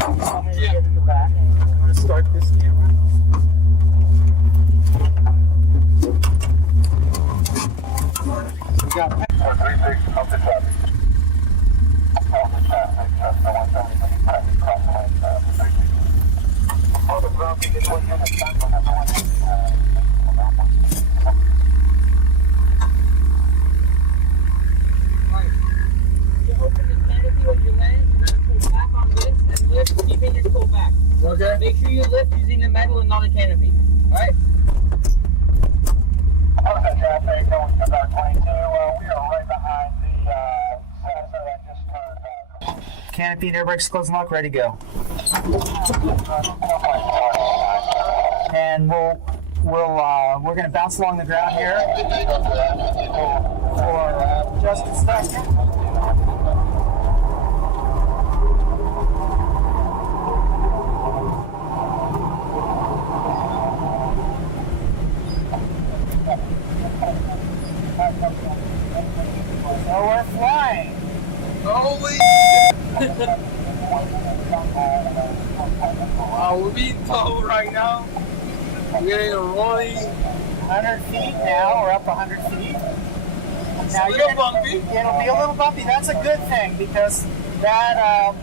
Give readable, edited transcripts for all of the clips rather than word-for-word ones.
I'm going to get in the back. I'm going to start this camera. We got 436 up the traffic. Off the traffic, Cessna 173 traffic, cross the line, 360. On the ground, you get one unit, Tango, number 160. Open the canopy when you land, you're going to pull back on this and lift, keeping your toe back. Okay. Make sure you lift using the metal and not the canopy. Alright? On the traffic, going to about 22. We are right behind the Cessna that just turned canopy and air brakes, close and lock, ready to go. And we're going to bounce along the ground here for just a second. So we're flying. Holy Wow, we're being towed right now. We're getting a rolling 100 feet now, we're up 100 feet. It's Now a little bumpy. It'll be a little bumpy. That's a good thing because that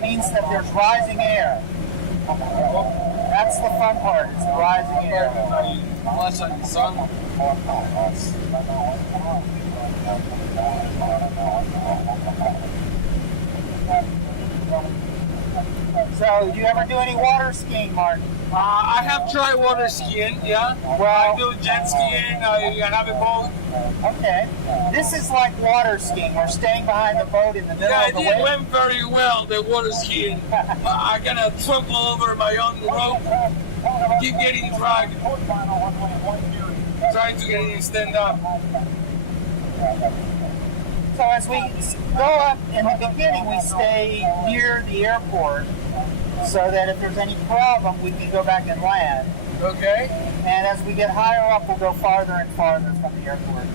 means that there's rising air. That's the fun part, is the rising air. Flash on the sun. So, do you ever do any water skiing, Martin? I have tried water skiing, yeah. Well, I do jet skiing, I have a boat. Okay. This is like water skiing. We're staying behind the boat in the middle Yeah, of the it wave. went very well, the water skiing. I gotta trample over my own rope, keep getting dragged, trying to get it stand up. So as we go up, in the beginning we stay near the airport so that if there's any problem we can go back and land. Okay. And as we get higher up we'll go farther and farther from the airport.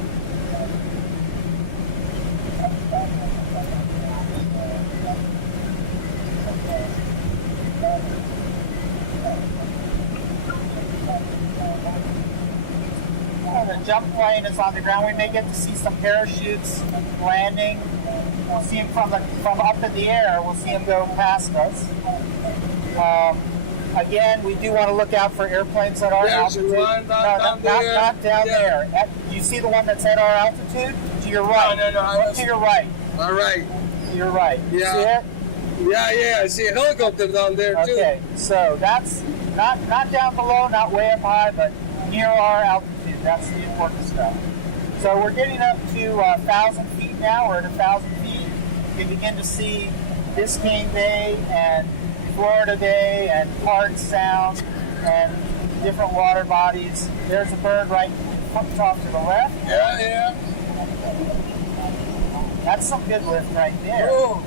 The jump plane is on the ground. We may get to see some parachutes landing. We'll see them from up in the air. We'll see them go past us. Again, we do want to look out for airplanes at our altitude. One down there. Not down there. You see the one that's at our altitude? To your right. No. Look to your right. All right. To your right. You Yeah. see it? Yeah. I see a helicopter down there too. Okay, so that's not down below, not way up high, but near our altitude. That's the important stuff. So we're getting up to 1,000 feet now. We're at 1,000 feet. You can begin to see Biscayne Bay and Florida Bay and Park Sound and different water bodies. There's a bird right off to the left. Yeah. That's some good lift right there. Ooh.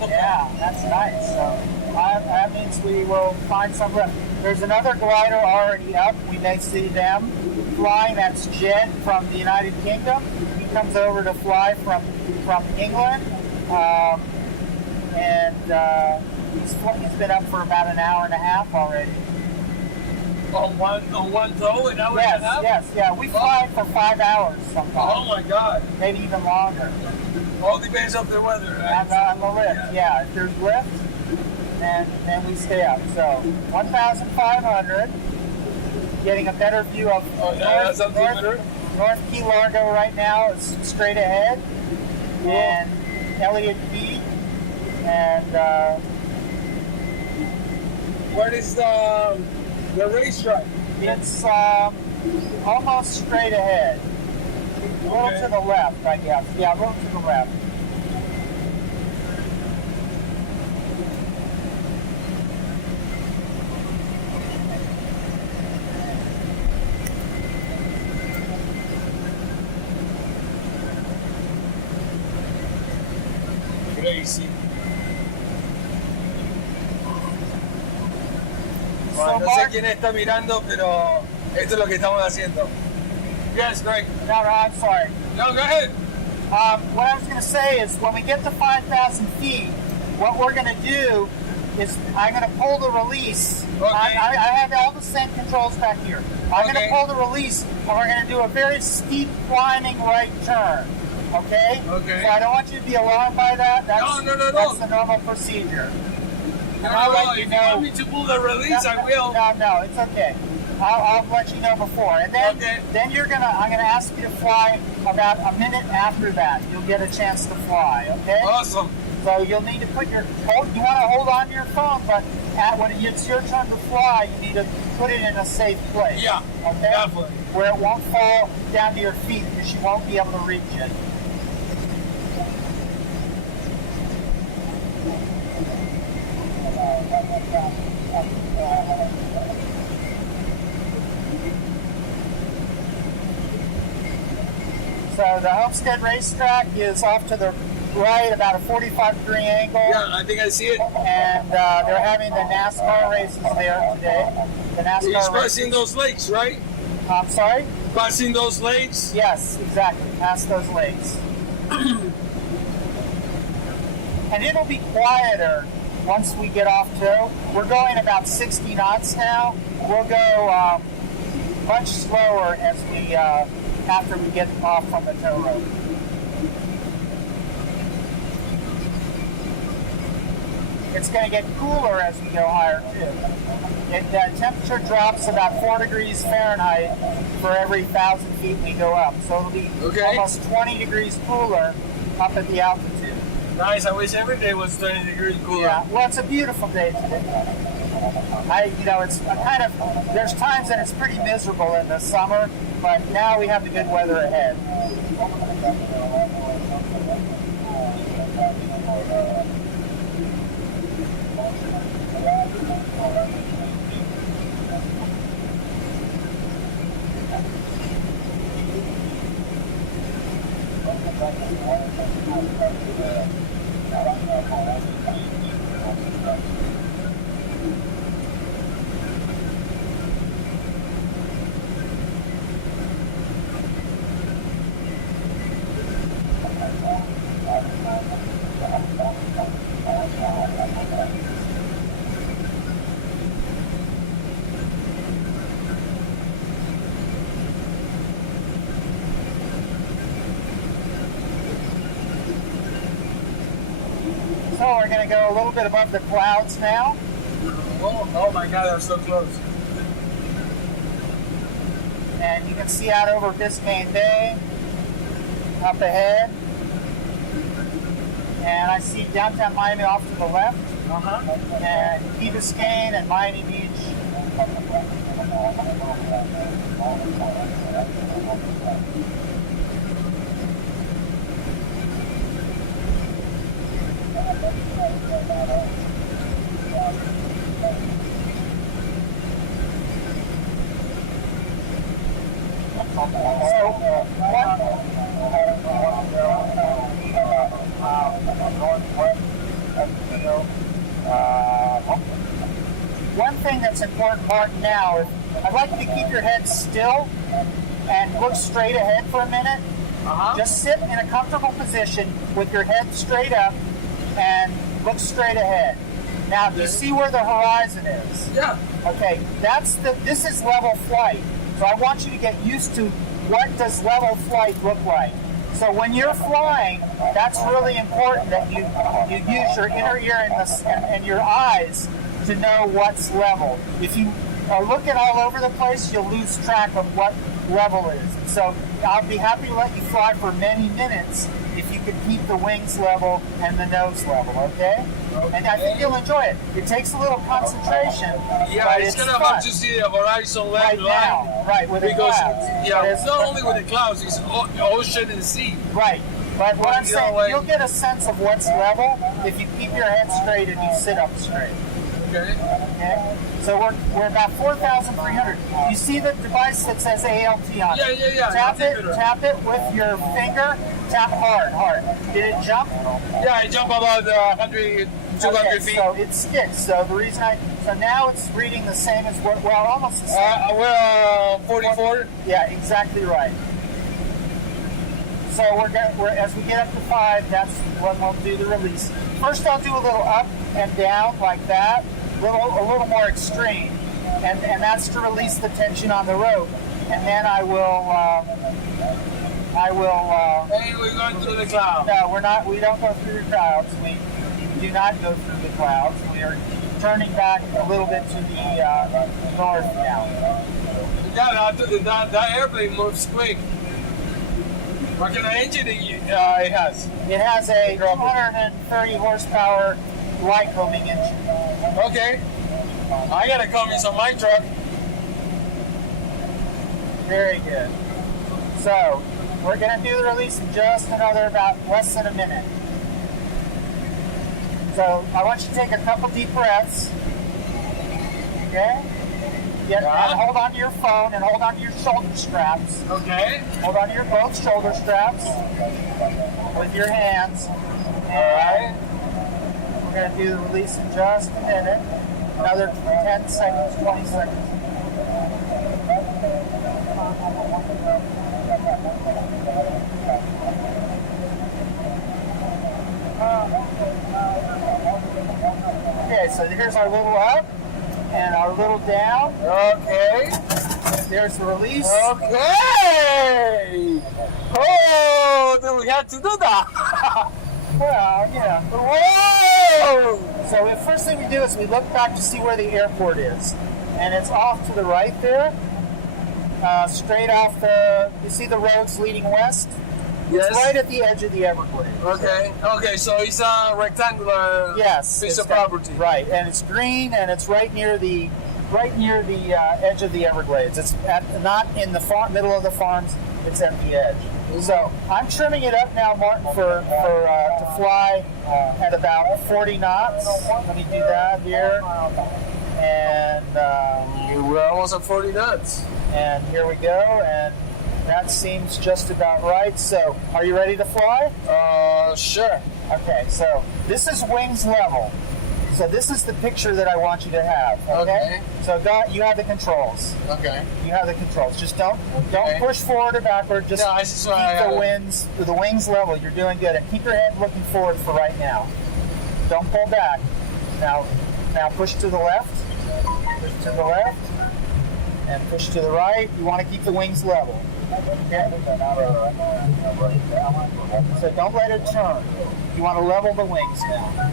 Yeah, that's nice. So that means we will find some lift. There's another glider already up. We may see them flying. That's Jed from the United Kingdom. He comes over to fly from England. He's been up for about an hour and a half already. On one toe, an hour and a half? Yes. We fly for 5 hours sometimes. Oh my God. Maybe even longer. All depends on the weather, right? On the lift, yeah. If there's lift, then we stay up. So 1,500. Getting a better view of North Key Largo right now. Is straight ahead. And Elliott Key. And where is the racetrack? it's almost straight ahead. A little to the left, I guess. Yeah, a little to the left. Crazy. So No sé quién está mirando, pero esto es lo que estamos haciendo. Yes, Greg. No, I'm sorry. No, go ahead. What I was going to say is when we get to 5,000 feet, what we're going to do is I'm going to pull the release. Okay. I have all the scent controls back here. I'm going to pull the release, and we're going to do a very steep climbing right turn. Okay? Okay. So I don't want you to be alarmed by that. That's, No. That's the normal procedure. No, if you want me to pull the release, I will. No, it's okay. I'll let you know before, and then then I'm gonna ask you to fly about a minute after that. You'll get a chance to fly. Okay. Awesome. So you'll need to put you want to hold on to your phone, but when it's your turn to fly, you need to put it in a safe place. Yeah. Okay. Definitely. Where it won't fall down to your feet because you won't be able to reach it. So the Homestead Racetrack is off to the right, about a 45-degree angle. Yeah, I think I see it. And they're having the NASCAR races there today. The NASCAR He's races. passing those lakes, right? I'm sorry? Passing those lakes? Yes, exactly. Past those lakes. And it'll be quieter once we get off too. We're going about 60 knots now. We'll go much slower as we after we get off from the tow road. It's going to get cooler as we go higher too. The temperature drops about 4 degrees Fahrenheit for every 1,000 feet we go up. So it'll be almost 20 degrees cooler up at the altitude. Nice. I wish every day was 20 degrees cooler. Yeah. Well, it's a beautiful day today. It's kind of, there's times that it's pretty miserable in the summer, but now we have the good weather ahead. So we're going to go a little bit above the clouds now. Oh my God, they're so close. And you can see out over Biscayne Bay up ahead. And I see downtown Miami off to the left. And Key Biscayne and Miami Beach. One thing that's important, Martin, now is I'd like you to keep your head still and look straight ahead for a minute. Just sit in a comfortable position with your head straight up and look straight ahead. Now, do you see where the horizon is? Yeah. Okay, this is level flight. So I want you to get used to what does level flight look like. So when you're flying, that's really important that you use your inner ear and your eyes to know what's level. If you are looking all over the place, you'll lose track of what level is. So I'll be happy to let you fly for many minutes if you can keep the wings level and the nose level, okay? And I think you'll enjoy it. It takes a little concentration. Yeah, but it's gonna fun. have to see the horizon Right now, right, with the because clouds. yeah, But it's not only with the clouds, it's ocean and sea. Right. But what I'm The saying, other way. you'll get a sense of what's level if you keep your head straight and you sit up straight. Okay. Okay? So we're about 4,300. You see the device that says ALT on it? Yeah. Tap it with your finger. Tap hard. Did it jump? Yeah, I jump about 100, 200 feet. So it sticks. So the reason so now it's reading the same as almost the same. We're 44. Yeah, exactly right. So we're as we get up to 5, that's when we'll do the release. first I'll do a little up and down like that, a little more extreme, and that's to release the tension on the rope. And then I will. Hey, we're going through the cloud. No, we're not. We don't go through the clouds. We do not go through the clouds. We are turning back a little bit to the north now. Yeah, that airplane moves quick. What kind of engine it has? It has a 230 horsepower Lycoming engine. Okay. I gotta come in on my truck. Very good. So we're going to do the release in just another about less than a minute. So I want you to take a couple deep breaths. Okay? And hold on to your phone and hold on to your shoulder straps. Okay. Hold on to your both shoulder straps with your hands. Alright. We're going to do the release in just a minute. Another 10 seconds, 20 seconds. Okay, so here's our little up and our little down. Okay. There's the release. Okay. Oh, then we had to do that. Well, yeah. Whoa! So the first thing we do is we look back to see where the airport is. And it's off to the right there. Straight off you see the roads leading west? Yes. It's right at the edge of the Everglades. Okay. Okay, so it's a rectangular piece of property. Right, and it's green and it's right near the edge of the Everglades. It's not in the middle of the farms, it's at the edge. So I'm trimming it up now, Martin, to fly at about 40 knots. Let me do that here. And we're almost at 40 knots. And here we go, and that seems just about right. So, are you ready to fly? Sure. Okay, so this is wings level. So this is the picture that I want you to have. Okay. So you have the controls. Okay. You have the controls. Just don't push forward or backward. Just keep the wings level. You're doing good, and keep your head looking forward for right now. Don't pull back. Now push to the left. Push to the left. And push to the right. You want to keep the wings level. Okay? So don't let it turn. You want to level the wings now.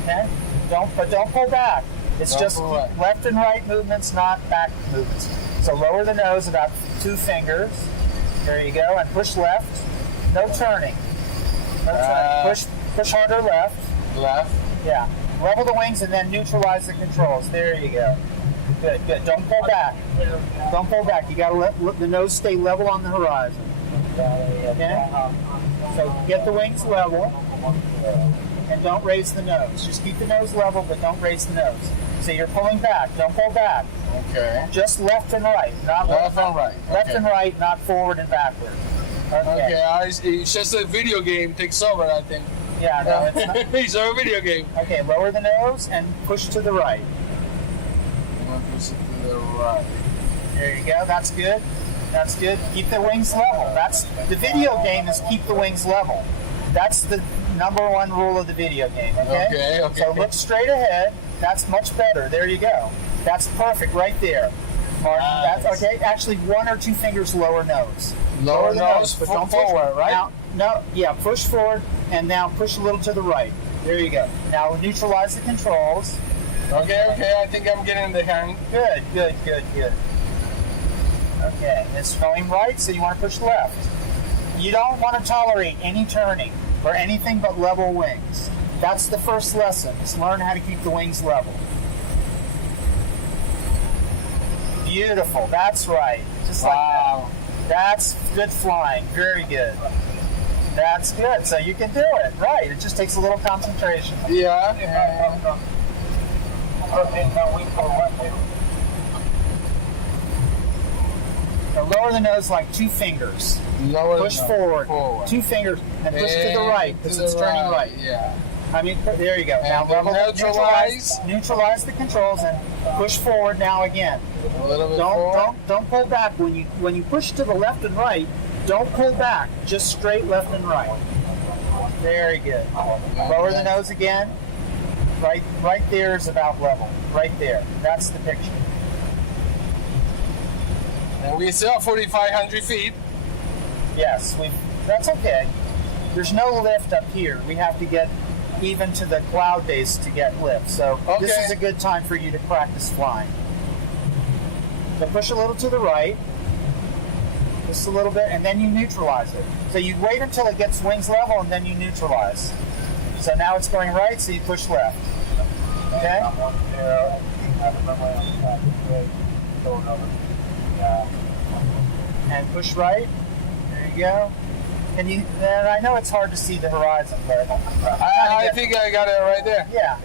Okay? Don't pull back. It's just left and right movements, not back movements. So lower the nose about 2 fingers. There you go. And push left. No turning. No turning. Push harder left. Left. Yeah. Level the wings and then neutralize the controls. There you go. Good, good. Don't pull back. Don't pull back. You got to let the nose stay level on the horizon. Okay? So get the wings level and don't raise the nose. Just keep the nose level, but don't raise the nose. So you're pulling back. Don't pull back. Okay. Just left and right. Not left and right. Left and right, not forward and backward. Okay. It's just a video game takes over, I think. Yeah, no, it's not. It's a video game. Okay, lower the nose and push to the right. Push it to the right. There you go. That's good. That's good. Keep the wings level. That's the video game is keep the wings level. That's the number 1 rule of the video game. Okay. Okay. So look straight ahead. That's much better. There you go. That's perfect right there. Martin, that's okay. Actually, 1 or 2 fingers lower nose. Lower the nose, but don't push forward, right? Now, push forward and now push a little to the right. There you go. Now neutralize the controls. Okay. I think I'm getting the hang. Good. Okay, it's going right, so you want to push left. You don't want to tolerate any turning or anything but level wings. That's the first lesson, is learn how to keep the wings level. Beautiful, that's right. Just like that. That's good flying, very good. That's good, so you can do it, right. It just takes a little concentration. Yeah. Now lower the nose like 2 fingers. Push forward. 2 fingers, and push to the right, because it's turning right. Yeah. There you go. Now level neutralize the controls and push forward now again. A little bit forward. Don't pull back when you push to the left and right. Don't pull back. Just straight left and right. Very good. Lower the nose again. Right there is about level. Right there. That's the picture. And we're still 4,500 feet. Yes, that's okay. There's no lift up here. We have to get even to the cloud base to get lift. So this is a good time for you to practice flying. So push a little to the right, just a little bit, and then you neutralize it. So you wait until it gets wings level, and then you neutralize. So now it's going right, so you push left. Okay? And push right. There you go. And I know it's hard to see the horizon, but I think I got it right there. Yeah.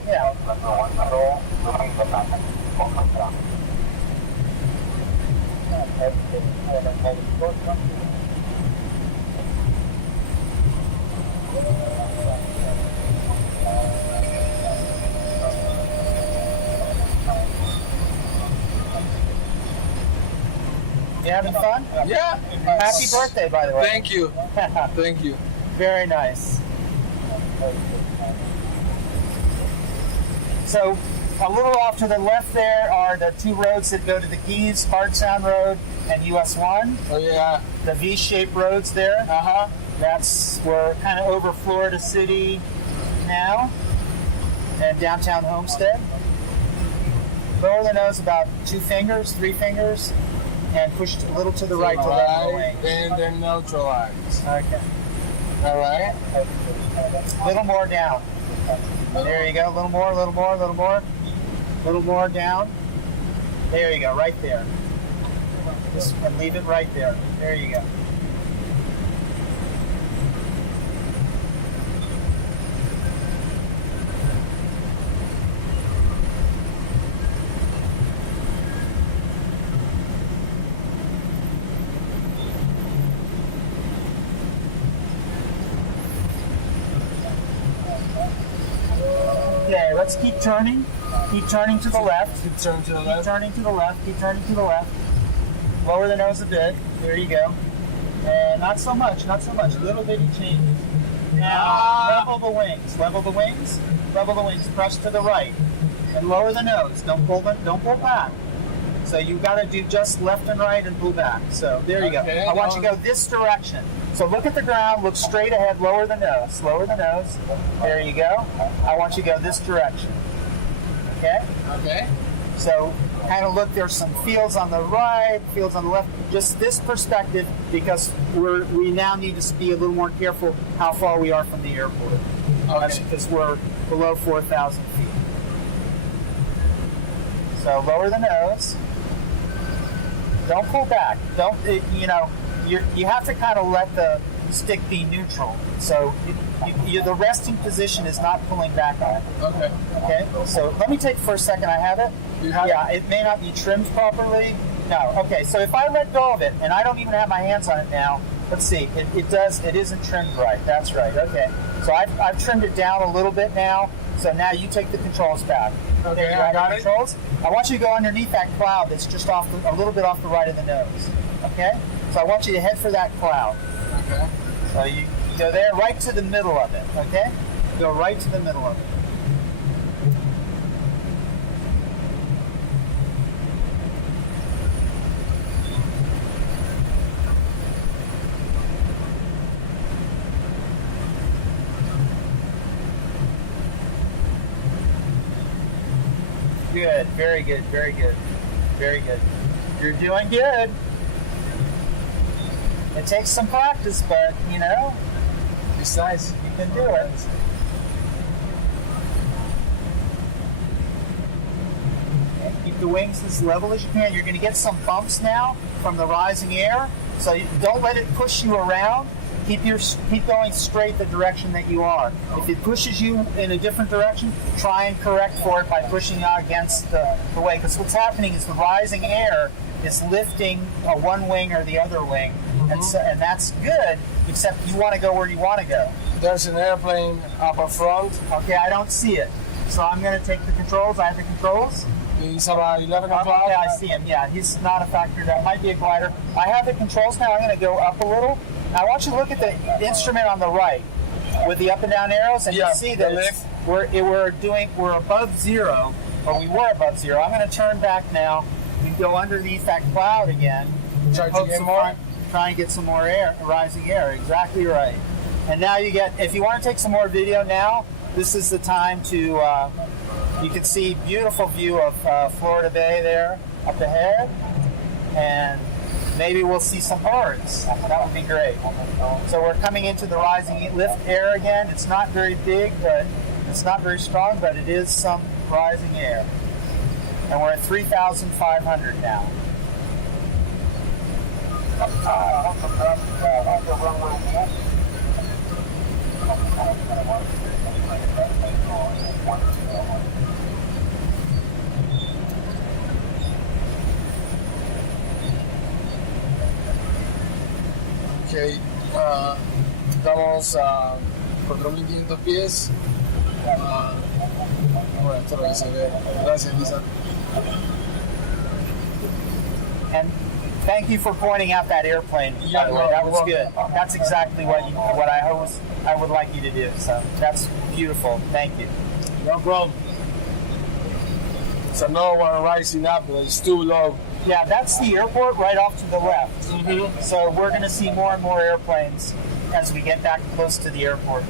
You having fun? Yeah. Happy birthday, by the way. Thank you. Thank you. Very nice. So, a little off to the left there are the two roads that go to the Keys, Hard Sound Road and US 1. Oh, yeah. The V-shaped roads there. We're kind of over Florida City now and downtown Homestead. Lower the nose about 2 fingers, 3 fingers, and push a little to the right to level the wings. And then neutralize. Okay. All right. A little more down. There you go. A little more, a little more, a little more. A little more down. There you go, right there. Just leave it right there. There you go. Okay, let's keep turning. Keep turning to the left. Keep turning to the Keep left. turning to the left. Keep turning to the left. Lower the nose a bit. There you go. And not so much. Not so much. Little bitty changes. Now level the wings. Level the wings. Level the wings. Press to the right. And lower the nose. Don't pull back. So you've got to do just left and right and pull back. So there you go. I want you to go this direction. So look at the ground. Look straight ahead. Lower the nose. Lower the nose. There you go. I want you to go this direction. Okay? Okay. So kind of look, there's some fields on the right, fields on the left, just this perspective, because we now need to be a little more careful how far we are from the airport. Okay. Because we're below 4,000 feet. So lower the nose. Don't pull back. You have to kind of let the stick be neutral. So the resting position is not pulling back on it. Okay. Okay, so let me take for a second. I have it. You have it may not be trimmed properly. No. Okay, so if I let go of it, and I don't even have my hands on it now, let's see. It isn't trimmed right. That's right. Okay. So I've trimmed it down a little bit now. So now you take the controls back. Okay, I got it. Controls. I want you to go underneath that cloud that's just a little bit off the right of the nose. Okay. So I want you to head for that cloud. Okay. So you go there, right to the middle of it. Okay. Go right to the middle of it. Good, very good, very good, very good. You're doing good. It takes some practice, but It's nice. you can do it. Okay, keep the wings as level as you can. You're going to get some bumps now from the rising air, so don't let it push you around. Keep going straight the direction that you are. If it pushes you in a different direction, try and correct for it by pushing out against the way. Because what's happening is the rising air is lifting one wing or the other wing, and that's good. Except you want to go where you want to go. There's an airplane up in front. Okay, I don't see it, so I'm going to take the controls. I have the controls. He's about 11 o'clock. Yeah, I see him. Yeah, he's not a factor. That might be a glider. I have the controls now. I'm going to go up a little. Now, I want you to look at the instrument on the right. with the up and down arrows, and Yeah, you see that the it's, we're above zero, or we were above zero. I'm going to turn back now and go underneath that cloud again. Try to Hope get some more? Try and get some more air, rising air. Exactly right. And now you get, if you want to take some more video now, this is the time to, you can see beautiful view of Florida Bay there up ahead, and maybe we'll see some birds. That would be great. So we're coming into the rising lift air again. It's not very big, but it's not very strong, but it is some rising air. And we're at 3,500 now. Ok, estamos a 4.500 pies. Bueno, esto es lo que se ve. Gracias, Lisa. And thank you for pointing out that airplane. Yeah, by the way. no, That was well, good. That's exactly what I would like you to do. So that's beautiful. Thank you. No problem. It's another one rising up, but it's too low. Yeah, that's the airport right off to the left. Mm-hmm. So we're going to see more and more airplanes as we get back close to the airport.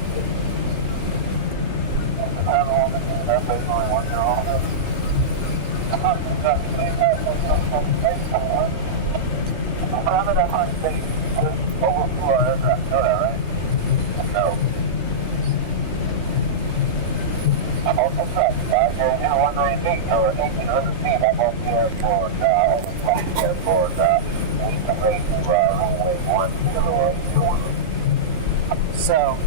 I'm also trapped by you're wondering me or 1,800 feet. I'm on the airport, airport, we can raise runway 10. So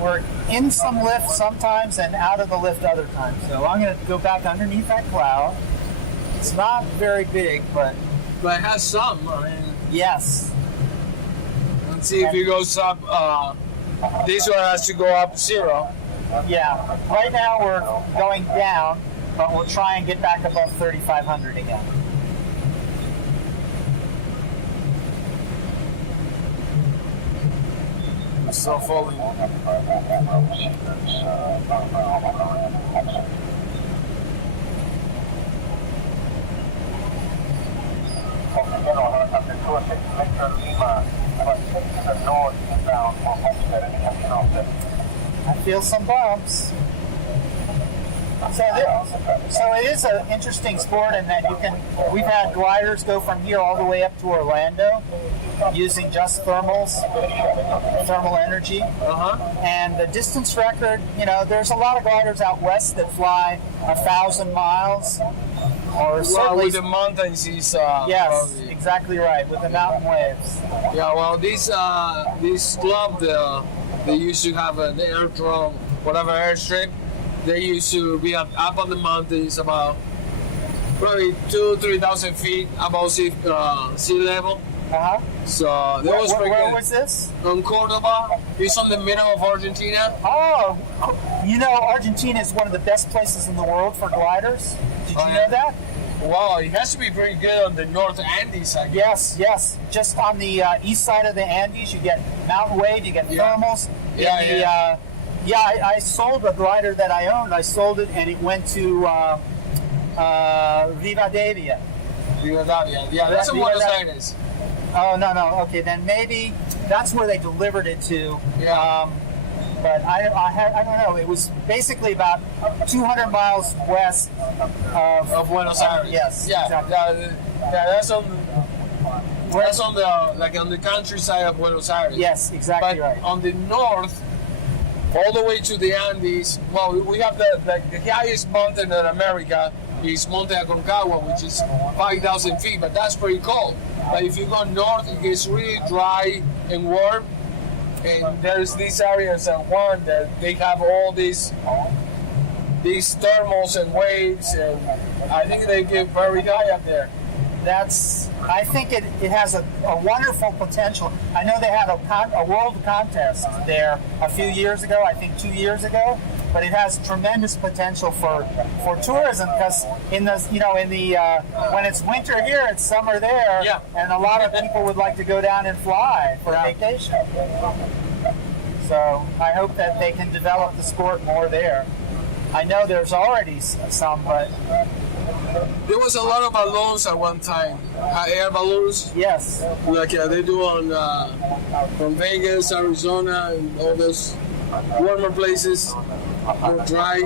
we're in some lift sometimes and out of the lift other times. So I'm going to go back underneath that cloud. It's not very big, but But it has some. I mean, yes. let's see if it goes up. This one has to go up 0. Yeah. Right now we're going down, but we'll try and get back above 3,500 again. It's still falling. I feel some bumps. So it is an interesting sport in that we've had gliders go from here all the way up to Orlando using just thermal energy. And the distance record, there's a lot of gliders out west that fly 1,000 miles. Or Well, certainly, with the mountains is yes, probably. exactly right, with the mountain waves. Yeah, well, this club, they used to have an airdrome, whatever airstrip. They used to be up on the mountains about probably 2,000-3,000 feet above sea level. Uh-huh. So that was pretty Where good. was this? On Cordoba, it's on the middle of Argentina. Oh, Argentina is one of the best places in the world for gliders. Did you know that? Wow, it has to be pretty good on the North Andes, I guess. Yes. Just on the east side of the Andes, you get mountain wave, you get thermals. I sold a glider that I owned. I sold it, and it went to Rivadavia. Rivadavia. Yeah, that's in Buenos Aires. Oh, no. Okay, then maybe that's where they delivered it to. Yeah. But I don't know. It was basically about 200 miles west Of Buenos Aires. Yes. Yeah. Exactly. That's on the countryside of Buenos Aires. Yes, exactly But right. on the north, all the way to the Andes, well, we have the highest mountain in America is Monte Aconcagua, which is 5,000 feet, but that's pretty cold. But if you go north, it gets really dry and warm. And there's these areas in Juan that they have all these thermals and waves, and I think they get very high up there. I think it has a wonderful potential. I know they had a world contest there a few years ago, I think 2 years ago, but it has tremendous potential for tourism because when it's winter here, it's summer there, Yeah. and a lot of people would like to go down and fly for vacation. So I hope that they can develop the sport more there. I know there's already some, but There was a lot of balloons at one time. Air balloons, yes. like they do on from Vegas, Arizona, and all those warmer places, more dry.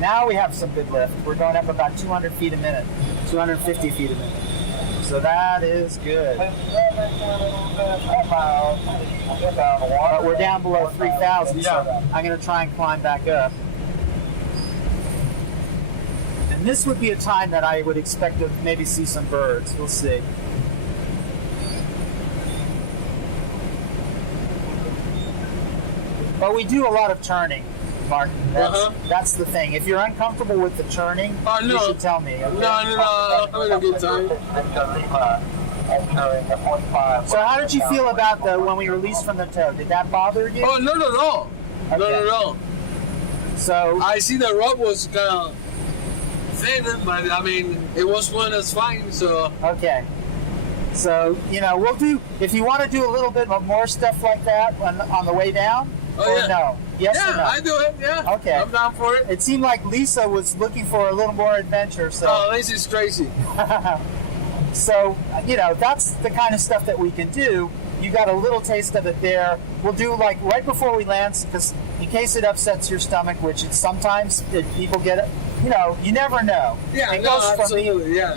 Now we have some good lift. We're going up about 200 feet a minute, 250 feet a minute. So that is good. But we're down below 3,000, so I'm going to try and climb back up. And this would be a time that I would expect to maybe see some birds. We'll see. But we do a lot of turning, Mark. That's the thing. If you're uncomfortable with the turning, you should tell me. Okay? No, I'm having a good time. So how did you feel about when we released from the tow? Did that bother you? Oh, no. Okay. No. So I see the rope was kind of thin, but I mean, it was fun, it's fine, so. okay. So, we'll do, if you want to do a little bit more stuff like that on the way down, or no? Yes or no? I do it, yeah. Okay. I'm down for it. It seemed like Lisa was looking for a little more adventure, so. Oh, this is crazy. So, that's the kind of stuff that we can do. You got a little taste of it there. We'll do like right before we land, because in case it upsets your stomach, which sometimes people get it, you never know. Yeah, it no, goes absolutely, yeah.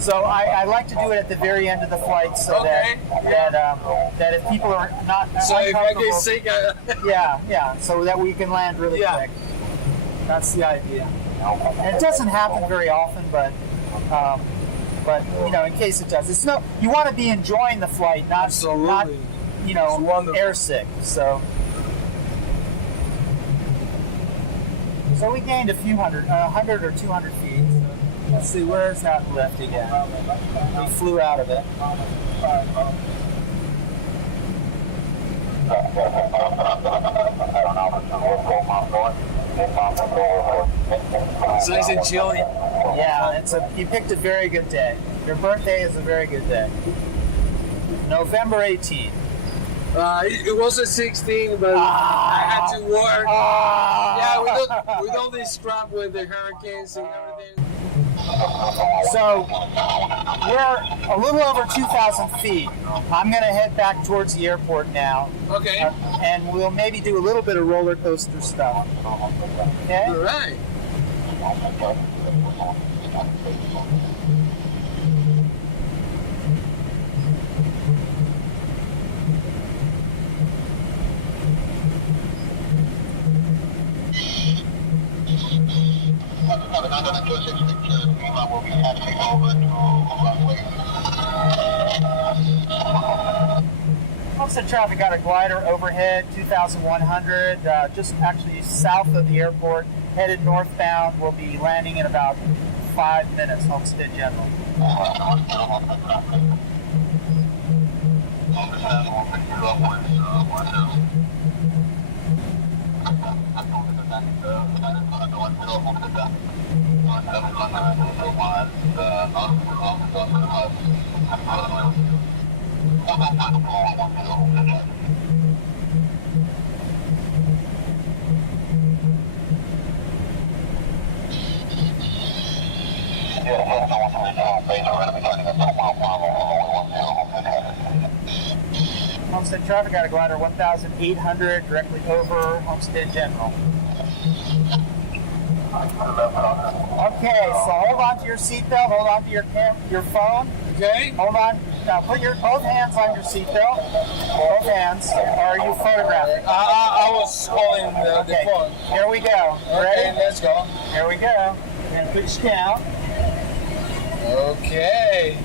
So I like to do it at the very end of the flight, so that if people are not So if I uncomfortable, get sick, yeah, so that we can land really quick. That's the idea. And it doesn't happen very often, but in case it does, you want to be enjoying the flight, not absolutely. Air sick. So we gained a few 100 or 200 feet. Let's see, where's that lift again? We flew out of it. It's nice and chilly. Yeah, you picked a very good day. Your birthday is a very good day. November 18th. It was a 16, but I had to work. With all this crap with the hurricanes and everything. So we're a little over 2,000 feet. I'm going to head back towards the airport now. Okay. And we'll maybe do a little bit of roller coaster stuff. Okay? All right. Homestead traffic got a glider overhead, 2,100, just actually south of the airport, headed northbound. We'll be landing in about 5 minutes, Homestead General. Homestead traffic got a glider 1,800 directly over Homestead General. Okay, so hold on to your seatbelt, hold on to your phone. Okay. Hold on. Now put both hands on your seatbelt. Both hands. Or are you photographing? I was holding the phone. Here we go. Ready? Okay, let's go. Here we go. And push down. Okay.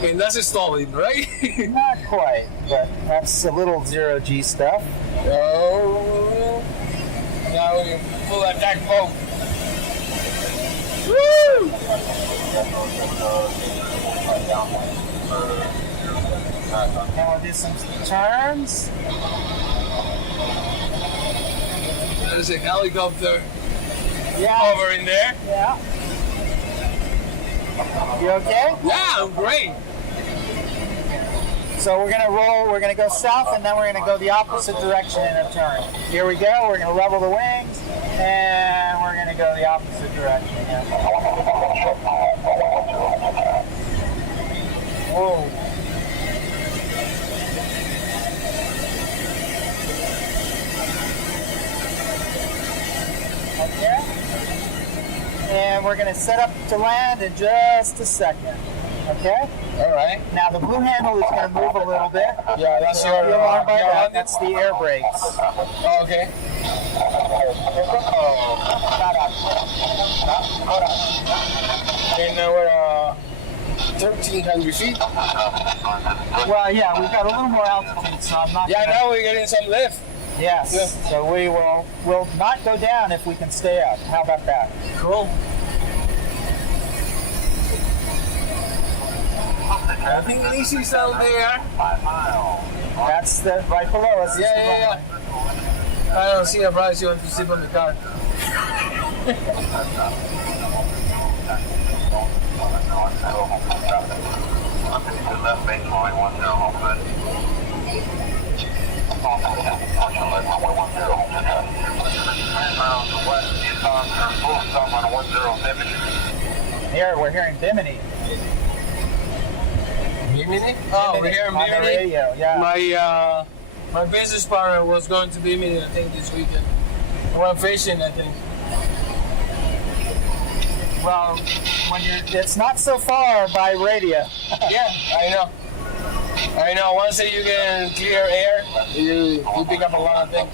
And that's installing, right? Not quite, but that's a little zero-G stuff. Oh, now we can pull that back boat. Woo! And we'll do some turns. There's a helicopter. Yeah. over in there. Yeah. You okay? Yeah, I'm great. So we're gonna roll, we're gonna go south, and then we're gonna go the opposite direction in a turn. Here we go, we're gonna level the wings, and we're gonna go the opposite direction. Yeah. Whoa. Okay. And we're gonna set up to land in just a second. Okay? All right. Now the blue handle is going to move a little bit. Yeah, that's Don't be alarmed by your that. That's the air brakes. Oh, okay. Okay, now we're 1,300 feet. Well, yeah, we've got a little more altitude, so I'm not. Yeah, now we're getting some lift. Yes. Yeah. So we'll not go down if we can stay up. How about that? Cool. I think it easy down there. That's the right below us. is the runway. I don't see a price you want to sit on the car. Left base 10 open. Here, we're hearing Bimini. Bimini? Oh, we're here in on the Bimini. radio. Yeah. My business partner was going to Bimini, I think, this weekend. We're fishing, I think. Well, it's not so far by radio. Yeah, I know. I know. Once you get clear air, you pick up a lot of things.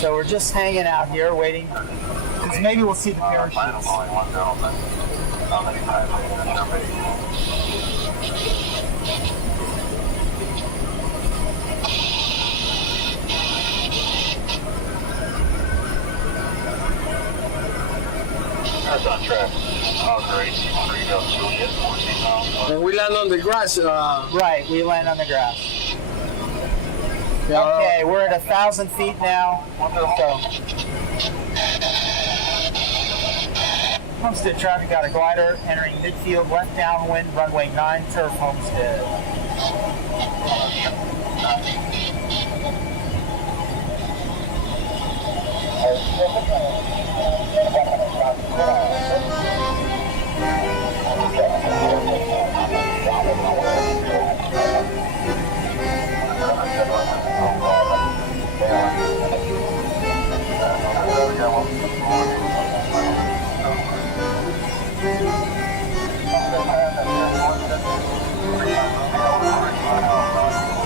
So we're just hanging out here waiting, because maybe we'll see the parachutes. That's on track. Oh, great. There you go. And we land on the grass. Right, we land on the grass. Yeah, Okay, we're at 1,000 feet now. So, Homestead traffic got a glider entering midfield, left downwind, runway 9, turf Homestead.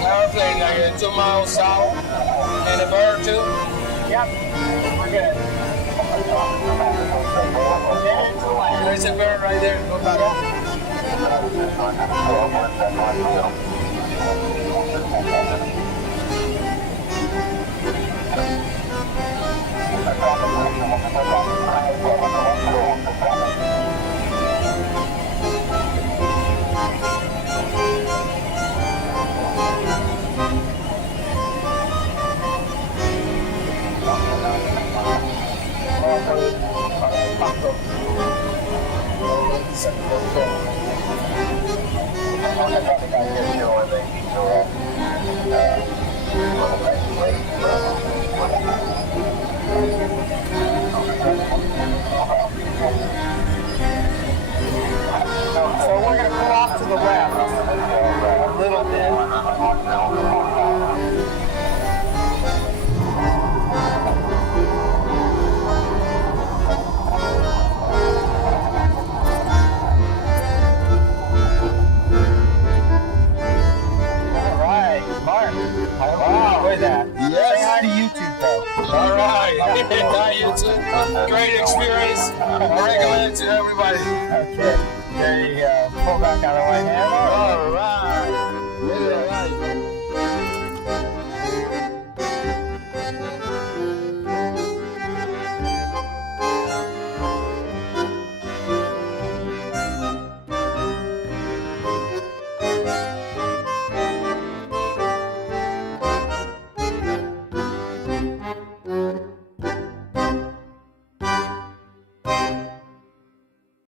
Airplane like 2 miles south and a bird too. Yep, we're good. There's a bird right there. Go back. So we're going to pull off to the left a little bit. Wow, look at that. Yes. Say hi to YouTube, though. All right. Hi, YouTube. Great experience. I recommend it to everybody. Okay, there you go. Pull back on the right hand. All right.